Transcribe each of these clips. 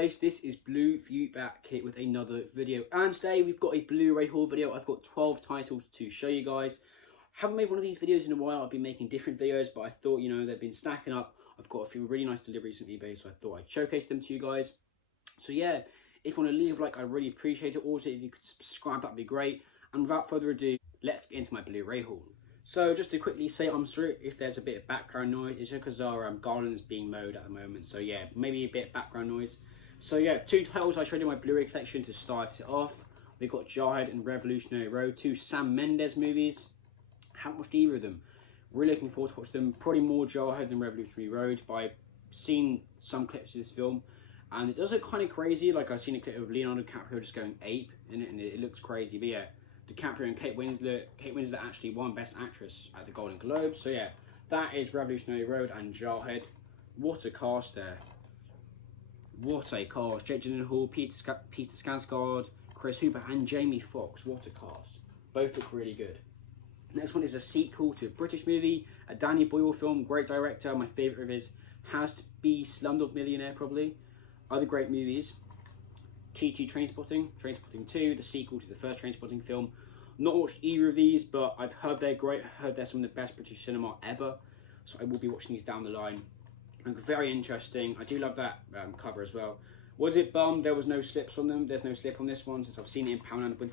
guys, this is Blue View back here with another video, and today we've got a Blu-ray haul video. I've got 12 titles to show you guys. Haven't made one of these videos in a while. I've been making different videos, but I thought, you know, they've been stacking up. I've got a few really nice deliveries on eBay, so I thought I'd showcase them to you guys. So yeah, if you want to leave a like, I'd really appreciate it. Also, if you could subscribe, that'd be great. And without further ado, let's get into my Blu-ray haul. So just to quickly say, I'm sorry if there's a bit of background noise. It's just because our garden is being mowed at the moment. So yeah, maybe a bit of background noise. So yeah, two titles I showed in my Blu-ray collection to start it off. We've got Jarhead and Revolutionary Road, two Sam Mendes movies. Haven't watched either of them. Really looking forward to watch them. Probably more Jarhead than Revolutionary Road, but I've seen some clips of this film. And it does look kind of crazy. Like I've seen a clip of Leonardo DiCaprio just going ape in it, and it looks crazy. But yeah, DiCaprio and Kate Winslet. Kate Winslet actually won Best Actress at the Golden Globes. So yeah, that is Revolutionary Road and Jarhead. What a cast there. What a cast. Jake Gyllenhaal, Peter Skarsgård, Chris Hooper and Jamie Foxx. What a cast. Both look really good. Next one is a sequel to a British movie, a Danny Boyle film. Great director. My favourite of his has to be Slumdog Millionaire, probably. Other great movies. T2 Trainspotting, Trainspotting 2, the sequel to the first Trainspotting film. Not watched either of these, but I've heard they're great. I've heard they're some of the best British cinema ever. So I will be watching these down the line. Very interesting. I do love that cover as well. Was it bummed there was no slips on them? There's no slip on this one, since I've seen it in Poundland with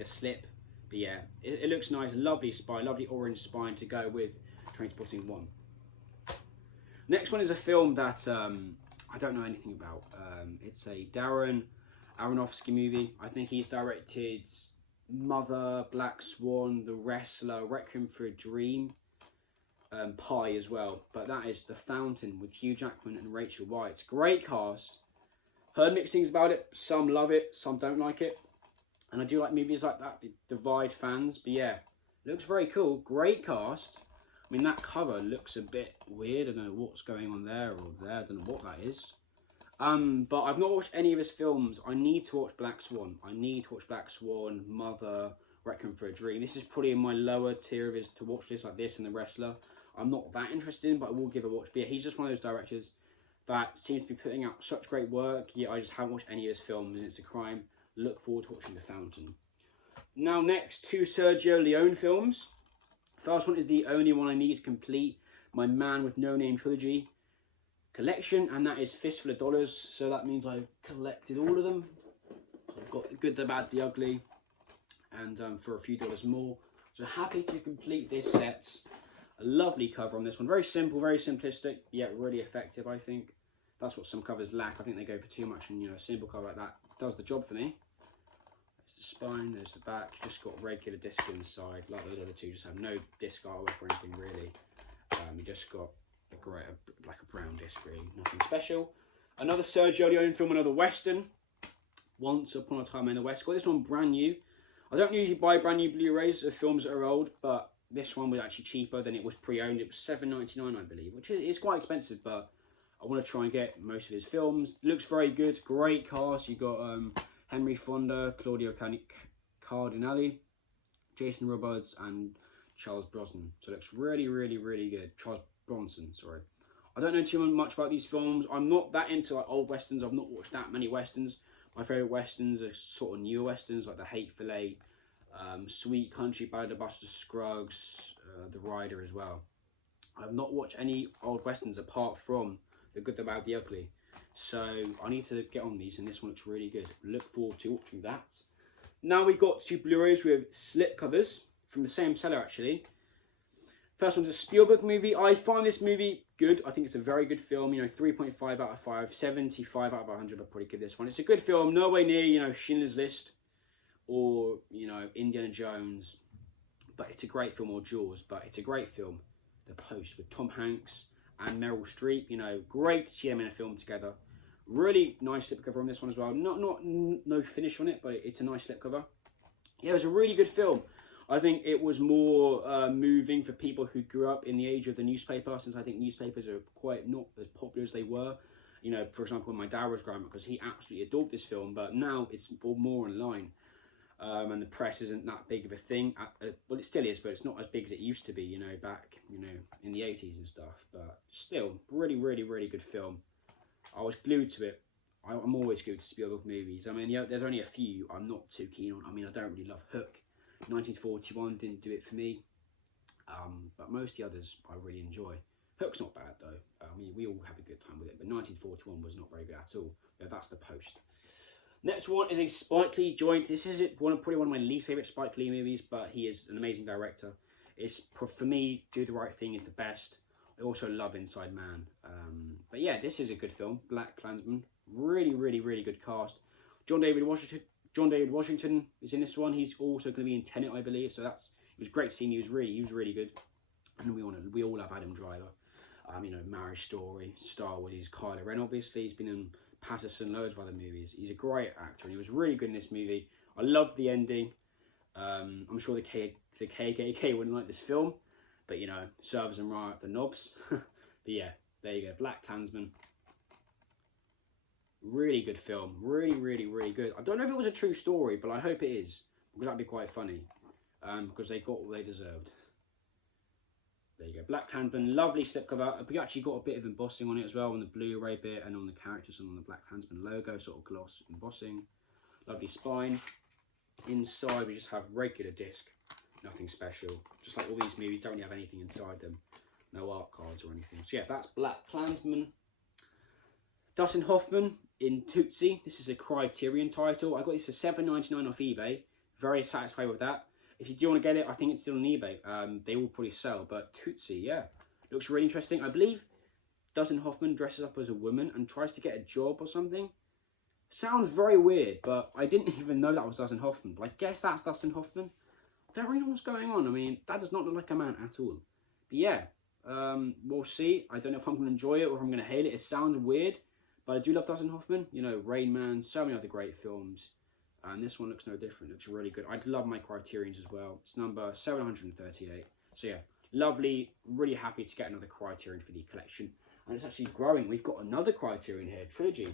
a slip. But yeah, it looks nice. Lovely spine, lovely orange spine to go with Trainspotting 1. Next one is a film that I don't know anything about. It's a Darren Aronofsky movie. I think he's directed Mother, Black Swan, The Wrestler, Requiem for a Dream, Pie as well. But that is The Fountain with Hugh Jackman and Rachel Weisz. Great cast. Heard mixed things about it. Some love it, some don't like it. And I do like movies like that, they divide fans. But yeah, looks very cool. Great cast. I mean, that cover looks a bit weird. I don't know what's going on there or there. I don't know what that is. But I've not watched any of his films. I need to watch Black Swan. I need to watch Black Swan, Mother, Requiem for a Dream. This is probably in my lower tier of his to watch this, like this and The Wrestler. I'm not that interested in, but I will give a watch. But yeah, he's just one of those directors that seems to be putting out such great work. Yeah, I just haven't watched any of his films, and it's a crime. Look forward to watching The Fountain. Now next, two Sergio Leone films. First one is the only one I need to complete my Man with No Name trilogy collection, and that is Fistful of Dollars. So that means I've collected all of them. I've got The Good, the Bad, the Ugly, and for a few dollars more. So happy to complete this set. A lovely cover on this one. Very simple, very simplistic, yet really effective, I think. That's what some covers lack. I think they go for too much, and you know, a simple cover like that does the job for me. There's the spine, there's the back. Just got regular disc inside, like those other two. Just have no disc artwork or anything really. You just got like a brown disc, really, nothing special. Another Sergio Leone film, another Western. Once Upon a Time in the West. Got this one brand new. I don't usually buy brand new Blu-rays of films that are old, but this one was actually cheaper than it was pre-owned. It was $7.99, I believe, which is quite expensive, but I want to try and get most of his films. Looks very good. Great cast. You got Henry Fonda, Claudio Cardinale, Jason Robards, and Charles Brosnan. So it looks really, really, really good. Charles Bronson, sorry. I don't know too much about these films. I'm not that into like old westerns. I've not watched that many westerns. My favourite westerns are sort of newer westerns, like The Hateful Eight, Sweet Country, Ballad of Buster Scruggs, The Rider as well. I've not watched any old westerns apart from The Good, the Bad, the Ugly. So I need to get on these, and this one looks really good. Look forward to watching that. Now we got two Blu-rays with slip covers from the same seller, actually. First one's a Spielberg movie. I find this movie good. I think it's a very good film. You know, 3.5 out of 5, 75 out of 100. I'll probably give this one. It's a good film. No way near, you know, Schindler's List or, you know, Indiana Jones. But it's a great film, or Jaws. But it's a great film. The Post with Tom Hanks and Meryl Streep. You know, great to see them in a film together. Really nice slipcover on this one as well. No finish on it, but it's a nice slipcover. Yeah, it was a really good film. I think it was more moving for people who grew up in the age of the newspaper, since I think newspapers are quite not as popular as they were. You know, for example, when my dad was growing up, because he absolutely adored this film, but now it's more online. And the press isn't that big of a thing. Well, it still is, but it's not as big as it used to be, you know, back, you know, in the 80s and stuff. But still, really, really, really good film. I was glued to it I'm always good to Spielberg movies. I mean, there's only a few I'm not too keen on. I mean, I don't really love Hook. 1941 didn't do it for me. But most of the others I really enjoy. Hook's not bad though. I mean, we all have a good time with it, but 1941 was not very good at all. Yeah, that's The Post. Next one is a Spike Lee joint. This is probably one of my least favourite Spike Lee movies, but he is an amazing director. It's, for me, Do the Right Thing is the best. I also love Inside Man. But yeah, this is a good film. Black Klansman. Really, really, really good cast. John David Washington is in this one. He's also going to be in Tenet, I believe. So it was great to see him. He was really good. And we all love Adam Driver. You know, Marriage Story, Star Wars. He's Kylo Ren, obviously. He's been in Patterson, loads of other movies. He's a great actor, and he was really good in this movie. I loved the ending. I'm sure the KKK wouldn't like this film, but you know, serves them right up the knobs. But yeah, there you go, Black Klansman. Really good film, really, really, really good. I don't know if it was a true story, but I hope it is, because that'd be quite funny. Because they got what they deserved. There you go, Black Klansman, lovely slipcover. We actually got a bit of embossing on it as well, on the Blu-ray bit and on the characters and on the Black Klansman logo, sort of gloss embossing. Lovely spine. Inside we just have regular disc, nothing special. Just like all these movies, don't really have anything inside them. No art cards or anything. So yeah, that's Black Klansman. Dustin Hoffman in Tootsie. This is a Criterion title. I got this for $7.99 off eBay. Very satisfied with that. If you do want to get it, I think it's still on eBay. They will probably sell, but Tootsie, yeah. Looks really interesting. I believe Dustin Hoffman dresses up as a woman and tries to get a job or something. Sounds very weird, but I didn't even know that was Dustin Hoffman. But I guess that's Dustin Hoffman. I don't really know what's going on. I mean, that does not look like a man at all. But yeah, we'll see. I don't know if I'm going to enjoy it or if I'm going to hate it. It sounds weird, but I do love Dustin Hoffman. You know, Rain Man, so many other great films. And this one looks no different. It looks really good. I'd love my Criterions as well. It's number 738. So yeah, lovely. Really happy to get another Criterion for the collection. And it's actually growing. We've got another Criterion here, Trilogy.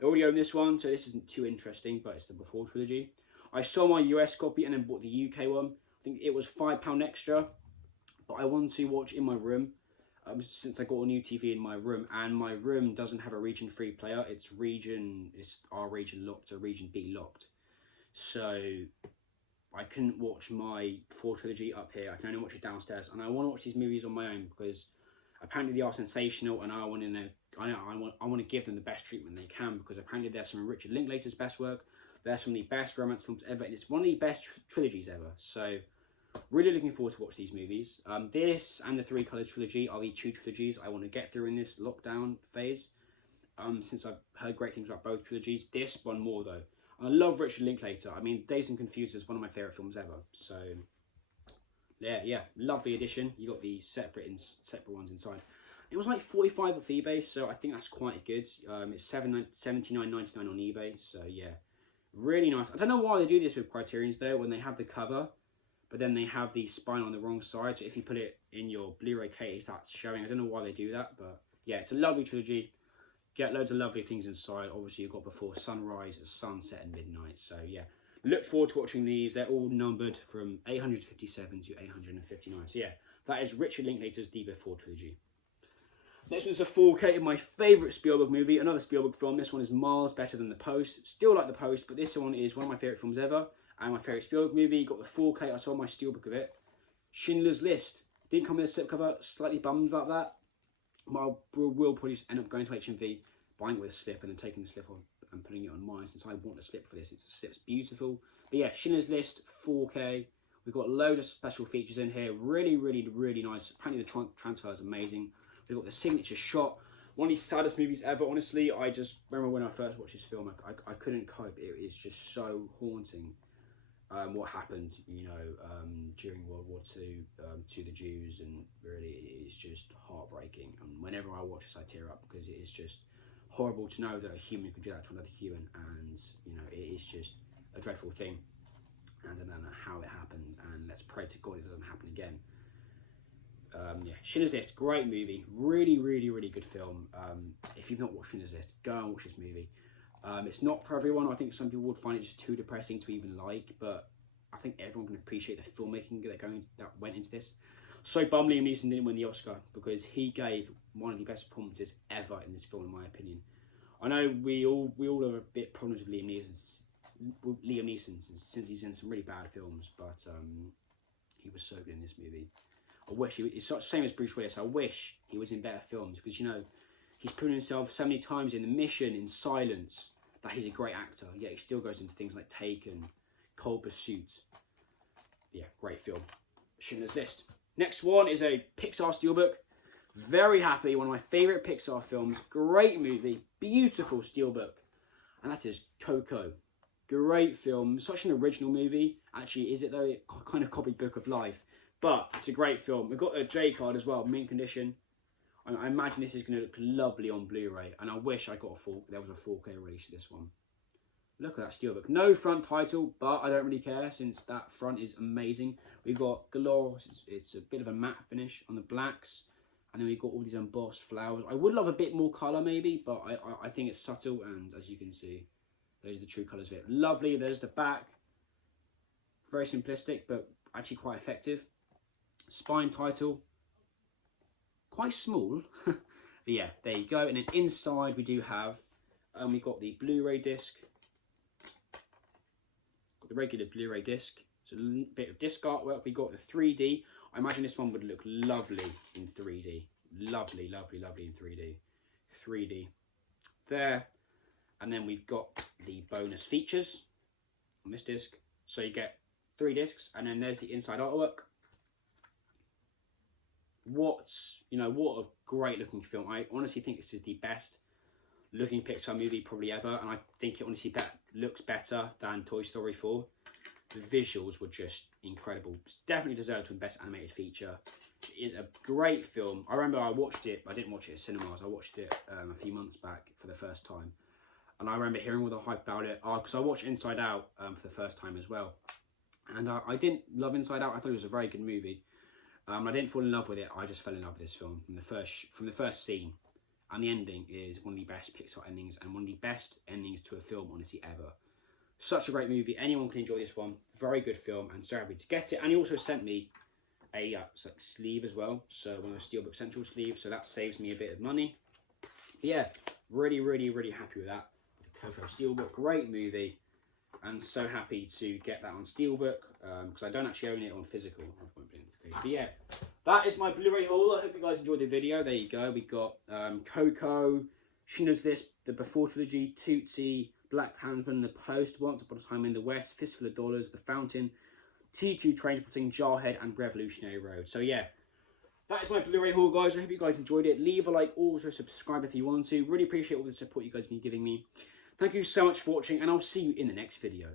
I already own this one, so this isn't too interesting, but it's the Before Trilogy. I sold my US copy and then bought the UK one. I think it was £5 extra, but I wanted to watch in my room since I got a new TV in my room, and my room doesn't have a region 3 player. It's our region locked, or region B locked. So I couldn't watch my 4 trilogy up here. I can only watch it downstairs, and I want to watch these movies on my own because apparently they are sensational, and I want to give them the best treatment they can, because apparently there's some of Richard Linklater's best work. There's some of the best romance films ever, and it's one of the best trilogies ever. So really looking forward to watch these movies. This and the Three Colours trilogy are the 2 trilogies I want to get through in this lockdown phase. Since I've heard great things about both trilogies. This one more though. I love Richard Linklater. I mean, Dazed and Confused is one of my favourite films ever. So, yeah, lovely addition. You got the separate ones inside. It was like 45 off eBay, so I think that's quite good. It's $79.99 on eBay, so yeah, really nice. I don't know why they do this with Criterions though, when they have the cover, but then they have the spine on the wrong side. So if you put it in your Blu-ray case, that's showing. I don't know why they do that, but yeah, it's a lovely trilogy. Get loads of lovely things inside. Obviously, you've got Before Sunrise, Sunset, and Midnight. So, yeah. Look forward to watching these. They're all numbered from 857 to 859. So, yeah. That is Richard Linklater's The Before trilogy. Next one's a 4K of my favourite Spielberg movie. Another Spielberg film. This one is miles better than The Post. Still like The Post, but this one is one of my favourite films ever. And my favourite Spielberg movie. Got the 4K. I saw my steelbook of it. Schindler's List. Didn't come with a slipcover. Slightly bummed about that. Well, we'll probably just end up going to HMV, buying it with a slip, and then taking the slip on and putting it on mine, since I want a slip for this. It's a slip's beautiful. But yeah, Schindler's List, 4K. We've got loads of special features in here. Really, really, really nice. Apparently the transfer is amazing. We've got the signature shot. One of the saddest movies ever, honestly. I just remember when I first watched this film, I couldn't cope. It is just so haunting. What happened, you know, during World War II to the Jews, and really it is just heartbreaking. And whenever I watch this, I tear up, because it is just horrible to know that a human could do that to another human, and you know, it is just a dreadful thing. And I don't know how it happened, and let's pray to God it doesn't happen again. Yeah, Schindler's List, great movie, really, really, really good film. If you've not watched Schindler's List, go and watch this movie. It's not for everyone. I think some people would find it just too depressing to even like, but I think everyone can appreciate the filmmaking that went into this. So bummed Liam Neeson didn't win the Oscar, because he gave one of the best performances ever in this film, in my opinion. I know we all have a bit problems with Liam Neeson since he's in some really bad films, but he was so good in this movie. I wish it's such the same as Bruce Willis. I wish he was in better films because, you know, he's proven himself so many times in The Mission, in Silence, that he's a great actor. Yet he still goes into things like Taken, Cold Pursuit. Yeah, great film. Schindler's List. Next one is a Pixar steelbook. Very happy. One of my favourite Pixar films. Great movie. Beautiful steelbook. And that is Coco. Great film. Such an original movie. Actually, is it though? It kind of copied Book of Life. But it's a great film. We've got a J card as well, mint condition. I imagine this is going to look lovely on Blu-ray, and I wish I got there was a 4K release of this one. Look at that steelbook. No front title, but I don't really care since that front is amazing. We've got gloss. It's a bit of a matte finish on the blacks, and then we've got all these embossed flowers. I would love a bit more colour maybe, but I think it's subtle, and as you can see, those are the true colours of it. Lovely. There's the back. Very simplistic, but actually quite effective. Spine title, quite small, but yeah, there you go. And then inside we do have, we've got the Blu-ray disc, got the regular Blu-ray disc, so a bit of disc artwork. We got the 3D. I imagine this one would look lovely in 3D, lovely in 3D. 3D there, and then we've got the bonus features on this disc. So you get 3 discs, and then there's the inside artwork. What a great looking film. I honestly think this is the best looking Pixar movie probably ever, and I think it honestly looks better than Toy Story 4. The visuals were just incredible. It's definitely deserved to win Best Animated Feature. It's a great film. I remember I watched it, I didn't watch it at cinemas, I watched it a few months back for the first time, and I remember hearing all the hype about it, because I watched Inside Out for the first time as well, and I didn't love Inside Out. I thought it was a very good movie. I didn't fall in love with it. I just fell in love with this film from the first scene, and the ending is one of the best Pixar endings and one of the best endings to a film honestly ever. Such a great movie. Anyone can enjoy this one. Very good film, and so happy to get it. And he also sent me a sleeve as well, so one of the Steelbook Central sleeves, so that saves me a bit of money. But yeah, really happy with that. The Coco Steelbook, great movie, and so happy to get that on Steelbook, because I don't actually own it on physical. But yeah, that is my Blu-ray haul. I hope you guys enjoyed the video. There you go. We got Coco, Schindler's List, the Before trilogy, Tootsie, Black Townsmen, The Post, Once Upon a Time in the West, Fistful of Dollars, The Fountain, T2 Trainspotting, Jarhead, and Revolutionary Road. So yeah, that is my Blu-ray haul, guys. I hope you guys enjoyed it. Leave a like, also subscribe if you want to. Really appreciate all the support you guys have been giving me. Thank you so much for watching, and I'll see you in the next video.